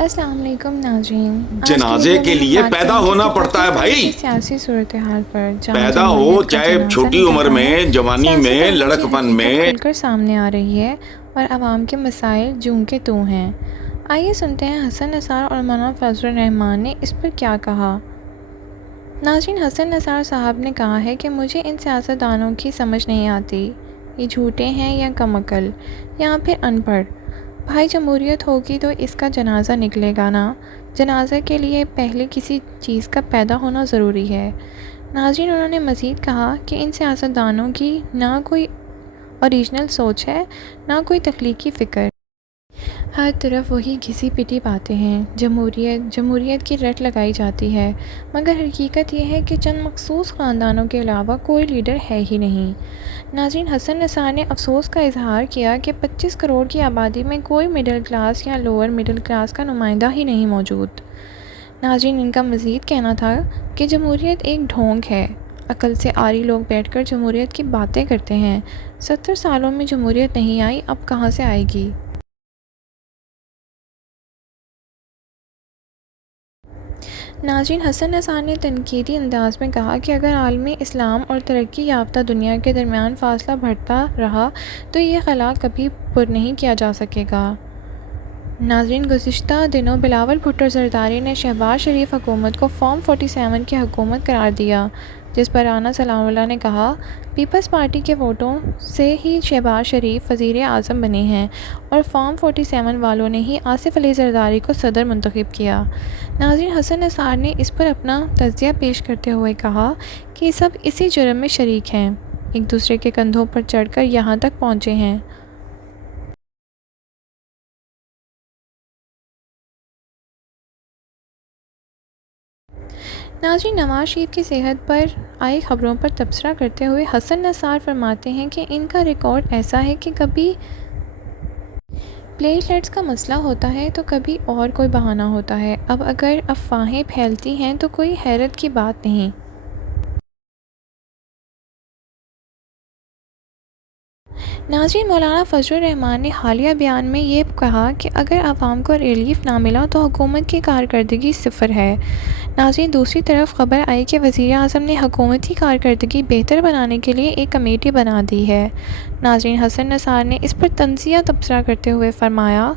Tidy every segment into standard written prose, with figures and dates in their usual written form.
السلام علیکم ناظرین، جنازے کے لیے پیدا ہونا پڑتا ہے بھائی، سیاسی صورتحال پر پیدا ہو چاہے چھوٹی عمر میں، جوانی میں، لڑکپن میں، کھل کر سامنے آ رہی ہے اور عوام کے مسائل جوں کے توں ہیں۔ آئیے سنتے ہیں حسن نثار اور مولانا فضل الرحمان نے اس پر کیا کہا۔ ناظرین، حسن نثار صاحب نے کہا ہے کہ مجھے ان سیاستدانوں کی سمجھ نہیں آتی، یہ جھوٹے ہیں یا کم عقل یا پھر ان پڑھ۔ بھائی جمہوریت ہوگی تو اس کا جنازہ نکلے گا نا، جنازے کے لیے پہلے کسی چیز کا پیدا ہونا ضروری ہے۔ ناظرین، انہوں نے مزید کہا کہ ان سیاستدانوں کی نہ کوئی اوریجنل سوچ ہے، نہ کوئی تخلیقی فکر، ہر طرف وہی گھسی پٹی باتیں ہیں۔ جمہوریت کی رٹ لگائی جاتی ہے، مگر حقیقت یہ ہے کہ چند مخصوص خاندانوں کے علاوہ کوئی لیڈر ہے ہی نہیں۔ ناظرین، حسن نثار نے افسوس کا اظہار کیا کہ 25 کروڑ کی آبادی میں کوئی مڈل کلاس یا لوور مڈل کلاس کا نمائندہ ہی نہیں موجود۔ ناظرین، ان کا مزید کہنا تھا کہ جمہوریت ایک ڈھونگ ہے، عقل سے عاری لوگ بیٹھ کر جمہوریت کی باتیں کرتے ہیں۔ 70 سالوں میں جمہوریت نہیں آئی، اب کہاں سے آئے گی؟ ناظرین، حسن نثار نے تنقیدی انداز میں کہا کہ اگر عالمی اسلام اور ترقی یافتہ دنیا کے درمیان فاصلہ بڑھتا رہا تو یہ خلا کبھی پر نہیں کیا جا سکے گا۔ ناظرین، گزشتہ دنوں بلاول بھٹو زرداری نے شہباز شریف حکومت کو فارم 47 کی حکومت قرار دیا، جس پر رانا سلام اللہ نے کہا، پیپلز پارٹی کے ووٹوں سے ہی شہباز شریف وزیر اعظم بنے ہیں اور فارم 47 والوں نے ہی آصف علی زرداری کو صدر منتخب کیا۔ ناظرین، حسن نثار نے اس پر اپنا تجزیہ پیش کرتے ہوئے کہا کہ یہ سب اسی جرم میں شریک ہیں، ایک دوسرے کے کندھوں پر چڑھ کر یہاں تک پہنچے ہیں۔ ناظرین، نواز شریف کی صحت پر آئی خبروں پر تبصرہ کرتے ہوئے حسن نثار فرماتے ہیں کہ ان کا ریکارڈ ایسا ہے کہ کبھی پلیٹلیٹس کا مسئلہ ہوتا ہے تو کبھی اور کوئی بہانہ ہوتا ہے۔ اب اگر افواہیں پھیلتی ہیں تو کوئی حیرت کی بات نہیں۔ ناظرین، مولانا فضل الرحمان نے حالیہ بیان میں یہ کہا کہ اگر عوام کو ریلیف نہ ملا تو حکومت کی کارکردگی صفر ہے۔ ناظرین، دوسری طرف خبر آئی کہ وزیر اعظم نے حکومتی کارکردگی بہتر بنانے کے لیے ایک کمیٹی بنا دی ہے۔ ناظرین، حسن نثار نے اس پر تنزیہ تبصرہ کرتے ہوئے فرمایا،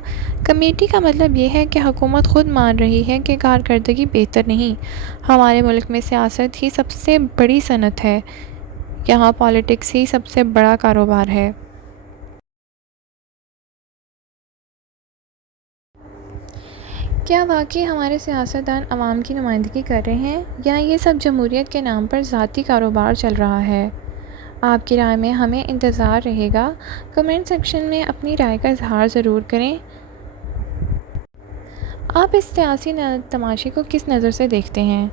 کمیٹی کا مطلب یہ ہے کہ حکومت خود مان رہی ہے کہ کارکردگی بہتر نہیں۔ ہمارے ملک میں سیاست ہی سب سے بڑی صنعت ہے، یہاں پالیٹکس ہی سب سے بڑا کاروبار ہے۔ کیا واقعی ہمارے سیاستدان عوام کی نمائندگی کر رہے ہیں یا یہ سب جمہوریت کے نام پر ذاتی کاروبار چل رہا ہے؟ آپ کی رائے میں ہمیں انتظار رہے گا۔ کمنٹ سیکشن میں اپنی رائے کا اظہار ضرور کریں۔ آپ اس سیاسی تماشے کو کس نظر سے دیکھتے ہیں؟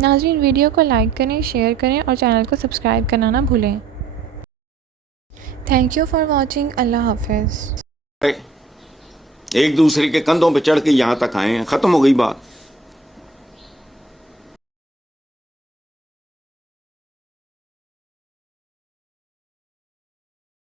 ناظرین، ویڈیو کو لائک کریں، شیئر کریں اور چینل کو سبسکرائب کرنا نہ بھولیں۔ Thank you for watching. اللہ حافظ۔ ایک دوسرے کے کندھوں پہ چڑھ کے یہاں تک آئے ہیں، ختم ہو گئی بات۔